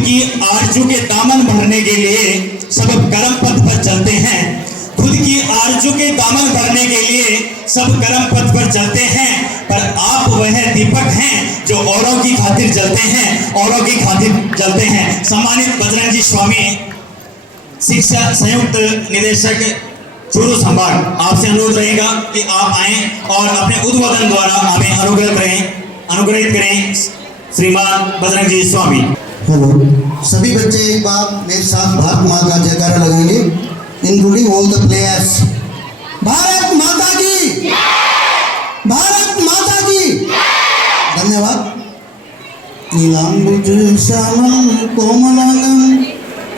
की आरजू के दामन भरने के लिए सब कर्म पथ पर चलते हैं। खुद की आरजू के दामन भरने के लिए सब कर्म पथ पर चलते हैं, पर आप वह दीपक हैं जो औरों की खातिर जलते हैं, औरों की खातिर जलते हैं। सम्मानित बजरंग जी स्वामी शिक्षा संयुक्त निदेशक चूरू संभाग, आपसे अनुरोध रहेगा कि आप आएं और अपने उद्बोधन द्वारा हमें अनुग्रहित करें। श्रीमान बजरंग जी स्वामी। हेलो सभी बच्चे, एक बार मेरे साथ भारत माता का जयकारा लगाएंगे, including all the players. Bharat माता की, भारत माता की। धन्यवाद। नीलांबुज श्यामं कोमलांगं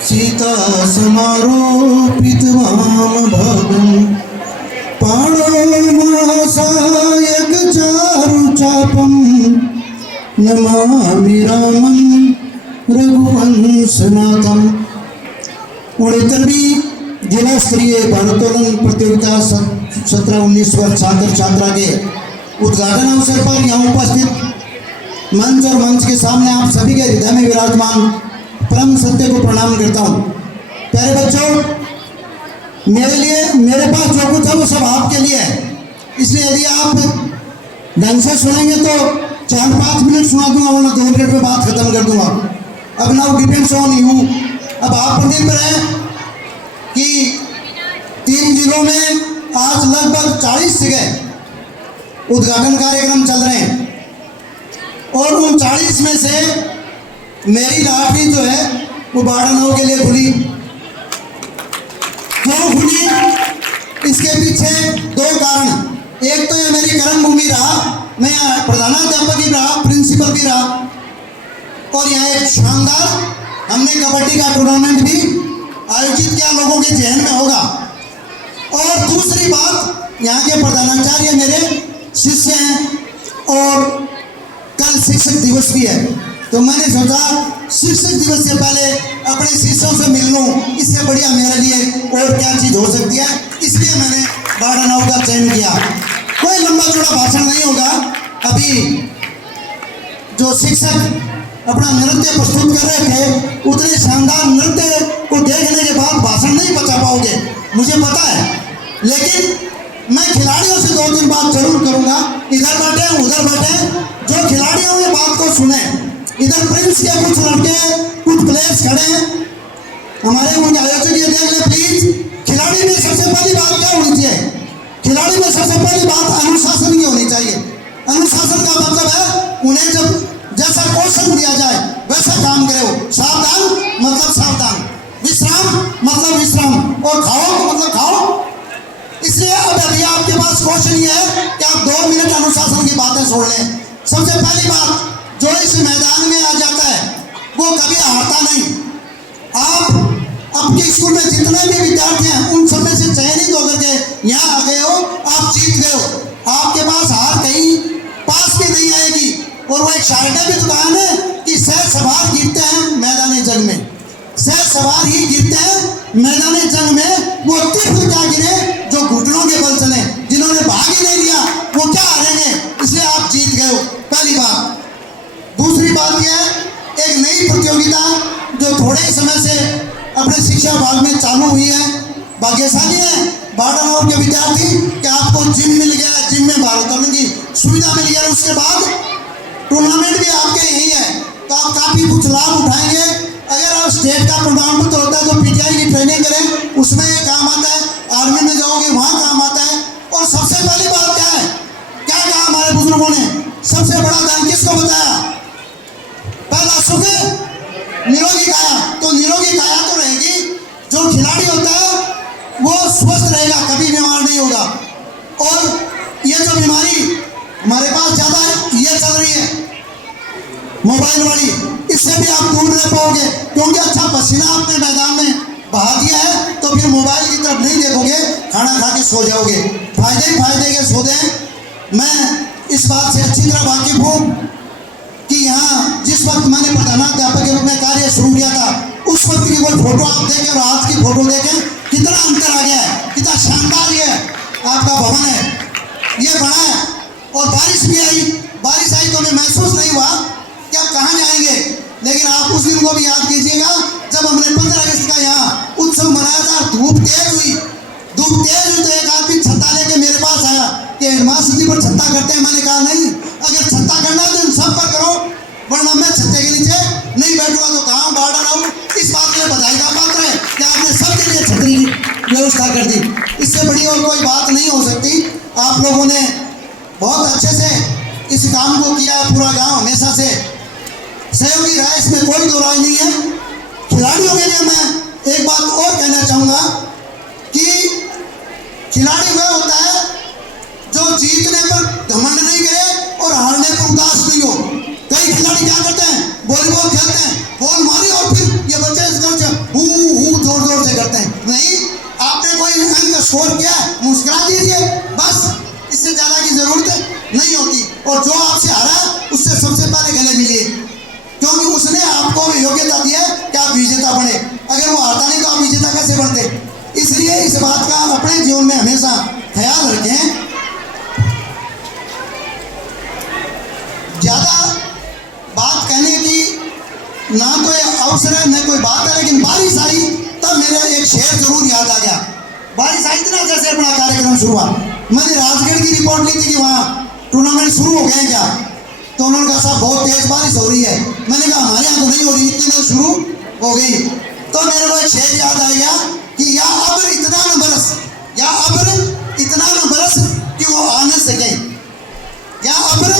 सीता समारोपित वाम भागं पाणौ सायक चारु चापं नमामि रामं रघुवंशनाथम। उड़ीतरबी जिला स्तरीय भारोत्तोलन प्रतियोगिता 17-19 वर्ष छात्र छात्रा के उद्घाटन अवसर पर यहाँ उपस्थित मंच और मंच के सामने आप सभी के हृदय में विराजमान परम सत्य को प्रणाम करता हूँ। प्यारे बच्चों, मेरे पास जो कुछ है वो सब आपके लिए है, इसलिए यदि आप ढंग से सुनेंगे तो 4-5 मिनट सुना दूंगा, वरना 2 मिनट में बात खत्म कर दूंगा। अब नाउ डिपेंड्स ऑन यू। अब आप प्रदीप पर हैं कि 3 जिलों में आज लगभग 40 जगह उद्घाटन कार्यक्रम चल रहे हैं, और उन 40 में से मेरी लॉटरी जो है वो 12 के लिए खुली। क्यों खुली? इसके पीछे 2 कारण। एक तो ये मेरी कर्म भूमि रहा, मैं प्रधानाध्यापक भी रहा, प्रिंसिपल भी रहा, और यहाँ एक शानदार हमने कबड्डी का टूर्नामेंट भी आयोजित किया, लोगों के जहन में होगा। और दूसरी बात, यहाँ के प्रधानाचार्य मेरे शिष्य हैं, और कल शिक्षक दिवस भी है, तो मैंने सोचा शिक्षक दिवस से पहले अपने शिष्यों से मिल लूँ, इससे बढ़िया मेरे लिए और क्या चीज़ हो सकती है। इसलिए मैंने 12 का चयन किया। कोई लंबा चौड़ा भाषण नहीं होगा। अभी जो शिक्षक अपना नृत्य प्रस्तुत कर रहे थे, उतने शानदार नृत्य को देखने के बाद भाषण नहीं बचा पाओगे, मुझे पता है, लेकिन मैं खिलाड़ियों से 2 दिन बात जरूर करूंगा। इधर बैठे उधर बैठे, जो खिलाड़ी होंगे बात को सुने। इधर प्रिंस के कुछ लड़के, कुछ प्लेयर्स खड़े हैं हमारे, उनके आयोजक ये देख ले प्लीज। खिलाड़ी में सबसे पहली बात क्या होनी चाहिए? खिलाड़ी में सबसे पहली बात अनुशासन की होनी चाहिए। अनुशासन का मतलब है उन्हें जब जैसा क्वेश्चन दिया जाए वैसा काम करे हो। सावधान मतलब सावधान, विश्राम मतलब विश्राम, और खाओ मतलब खाओ। इसलिए अब अभी आपके पास क्वेश्चन ये है कि आप 2 मिनट अनुशासन की बातें छोड़ लें। सबसे पहली बात, जो इस मैदान में आ जाता है वो कभी हारता नहीं। आप आपके स्कूल में जितने भी विद्यार्थी हैं उन सब में से चयनित होकर के यहाँ आ गए हो, आप जीत गए हो। आपके पास हार कहीं पास भी नहीं आएगी। और वो एक शायर का भी दुकान है कि सह सवार गिरते हैं मैदान जंग में, सह सवार ही गिरते हैं मैदान जंग में। वो तीर्थ क्या गिरे जो घुटनों के बल चले, जिन्होंने भाग ही नहीं लिया वो क्या हारेंगे। इसलिए आप जीत गए हो, पहली बात। दूसरी बात यह है, एक नई प्रतियोगिता जो थोड़े ही समय से अपने शिक्षा विभाग में चालू हुई है। भाग्यशाली है 12 के विद्यार्थी कि आपको जिम मिल गया, जिम में भारोत्तोलन की सुविधा मिल गया। उसके बाद टूर्नामेंट भी आपके यही है, तो आप काफ़ी कुछ लाभ उठाएंगे। अगर आप स्टेट का टूर्नामेंट होता है तो पीटीआई की ट्रेनिंग करें, उसमें ये काम आता है। आर्मी में जाओगे वहाँ काम आता है। और सबसे पहली बात क्या है, क्या कहा हमारे बुजुर्गों ने, सबसे बड़ा दान किसको बताया? पहला सुख निरोगी काया। तो निरोगी काया तो रहेगी, जो खिलाड़ी होता है वो स्वस्थ रहेगा, कभी बीमार नहीं होगा। और ये जो बीमारी हमारे पास ज़्यादा है, ये चल रही है मोबाइल वाली, इससे भी आप दूर रह पाओगे, क्योंकि अच्छा पसीना आपने मैदान में बहा दिया है तो फिर मोबाइल की तरफ नहीं देखोगे, खाना खा के सो जाओगे। फायदे ही फायदे के सौदे हैं। मैं इस बात से अच्छी तरह वाकिफ हूँ कि यहाँ जिस वक्त मैंने प्रधानाध्यापक के रूप में कार्य शुरू किया था, उस वक्त की कोई फोटो आप देखें और आज की फोटो देखें, कितना अंतर आ गया है, कितना शानदार ये आपका भवन है, ये बड़ा है। और बारिश भी आई, बारिश आई तो हमें महसूस नहीं हुआ कि अब कहाँ जाएंगे, लेकिन आप उस दिन को भी याद कीजिएगा जब हमने 15 अगस्त का यहाँ उत्सव मनाया था। धूप तेज हुई तो एक आदमी छत्ता लेके मेरे पास आया कि हेडमास्टर जी पर छत्ता करते हैं। मैंने कहा नहीं, अगर छत्ता करना है तो इन सब पर करो, वरना मैं छत्ते के नीचे नहीं बैठूंगा तो कहाँ बाढ़ रहा हूँ। इस बात में बधाई का पात्र है कि आपने सबके लिए छतरी की व्यवस्था कर दी। इससे बड़ी और कोई बात नहीं हो सकती। आप लोगों ने बहुत अच्छे से इस काम को किया है। पूरा गांव हमेशा से सहयोगी रहा, इसमें कोई दो राय नहीं है। खिलाड़ियों के लिए मैं एक बात और कहना चाहूँगा कि खिलाड़ी वह होता है जो जीतने पर घमंड नहीं करे और हारने पर उदास नहीं हो। कई खिलाड़ी क्या करते हैं, वॉलीबॉल खेलते हैं, बॉल मारी और फिर ये बच्चे इस घर से जोर जोर से करते हैं। नहीं, आपने कोई अंक स्कोर किया, मुस्कुरा दीजिए बस, इससे ज्यादा की जरूरत नहीं होती। और जो आपसे हारा उससे सबसे पहले गले मिलिए, क्योंकि उसने आपको योग्यता दी है कि आप विजेता बने। अगर वो हारता नहीं तो आप विजेता कैसे बनते। इसलिए इस बात का अपने जीवन में हमेशा ख्याल रखें। ज्यादा बात कहने की ना तो अवसर है न कोई बात है, लेकिन बारिश आई तब मेरा एक शेर जरूर याद आ गया। बारिश आई थी ना जैसे अपना कार्यक्रम शुरू हुआ, मैंने राजगढ़ की रिपोर्ट ली थी कि वहाँ टूर्नामेंट शुरू हो गए क्या, तो उन्होंने कहा साहब बहुत तेज बारिश हो रही है। मैंने कहा हमारे यहाँ तो नहीं हो रही, इतनी देर शुरू हो गई। तो मेरे को एक शेर याद आ गया कि या अब्र इतना न बरस, या अब्र इतना न बरस कि वो आ न सके, या अब्र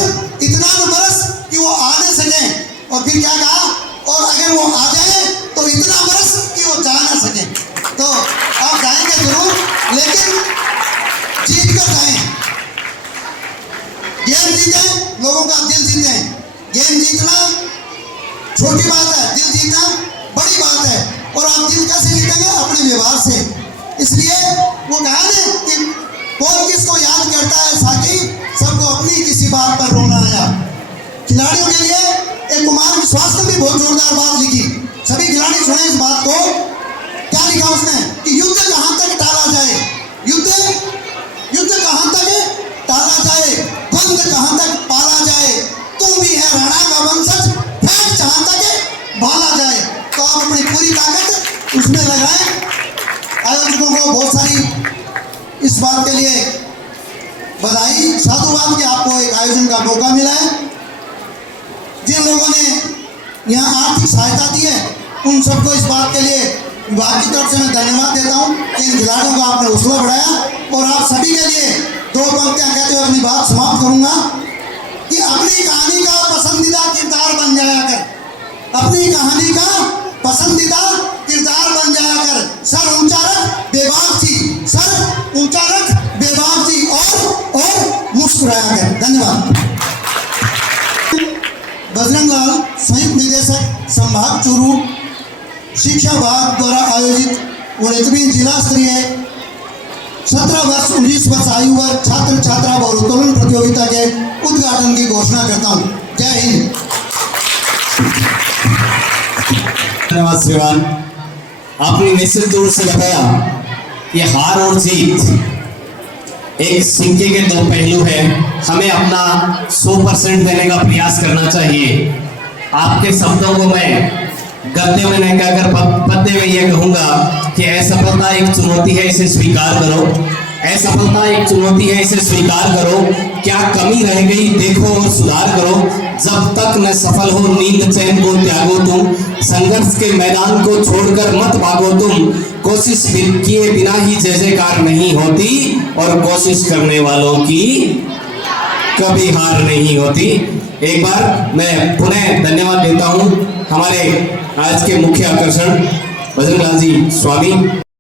इतना न बरस कि वो आ न सके। और फिर क्या कहा, और अगर वो आ जाए तो इतना बरस कि वो जा ना सके। तो आप जाएंगे जरूर, लेकिन जीत कर जाएं। गेम जीतें, लोगों का दिल जीतें। गेम जीतना छोटी बात है, दिल जीतना बड़ी बात है। और आप दिल कैसे जीतेंगे, अपने व्यवहार से। इसलिए वो कहा ना कि कौन किसको याद करता है साकी, सबको अपनी किसी बात पर रोना आया। खिलाड़ियों के लिए एक कुमार विश्वास ने भी बहुत जोरदार बात लिखी, सभी खिलाड़ी सुने इस बात को। क्या लिखा उसने कि युद्ध कहां तक टाला जाए, युद्ध कहां तक टाला जाए, द्वंद कहां तक पाला जाए, तुम भी है राणा का वंशज, फेंक जहां तक भाला जाए। तो आप अपनी पूरी ताकत उसमें लगाएं। आयोजकों को बहुत सारी इस बात के लिए बधाई, साधुवाद कि आपको एक आयोजन का मौका मिला है। जिन लोगों ने यहाँ आर्थिक सहायता दी है उन सबको इस बात के लिए विभाग की तरफ से मैं धन्यवाद देता हूँ। इन खिलाड़ियों का आपने हौसला बढ़ाया। और आप सभी के लिए दो पंक्तियाँ कहते हुए अपनी बात समाप्त करूँगा कि अपनी कहानी का पसंदीदा किरदार बन जाया कर, अपनी कहानी का पसंदीदा किरदार बन जाया कर। सर ऊंचा रख बेबाक जी, सर ऊंचा रख बेबाक जी, और मुस्कुराया कर। धन्यवाद। बजरंग लाल, संयुक्त निदेशक संभाग चूरू, शिक्षा विभाग द्वारा आयोजित 19वीं जिला स्तरीय 17 वर्ष 19 वर्ष आयु वर्ग छात्र छात्रा भारोत्तोलन प्रतियोगिता के उद्घाटन की घोषणा करता हूँ। जय हिंद। धन्यवाद श्रीमान, आपने निश्चित दूर से बताया कि हार और जीत एक सिक्के के दो पहलू है। हमें अपना 100% देने का प्रयास करना चाहिए। आपके शब्दों को मैं गद्य में नहीं कहकर पद्य में यह कहूंगा कि असफलता एक चुनौती है, इसे स्वीकार करो। असफलता एक चुनौती है, इसे स्वीकार करो। क्या कमी रह गई देखो और सुधार करो। जब तक न सफल हो नींद चैन को त्यागो तुम, संघर्ष के मैदान को छोड़कर मत भागो तुम। कोशिश किए बिना ही जय जयकार नहीं होती, और कोशिश करने वालों की कभी हार नहीं होती। एक बार मैं पुनः धन्यवाद देता हूं हमारे आज के मुख्य आकर्षण बजरंग लाल जी स्वामी।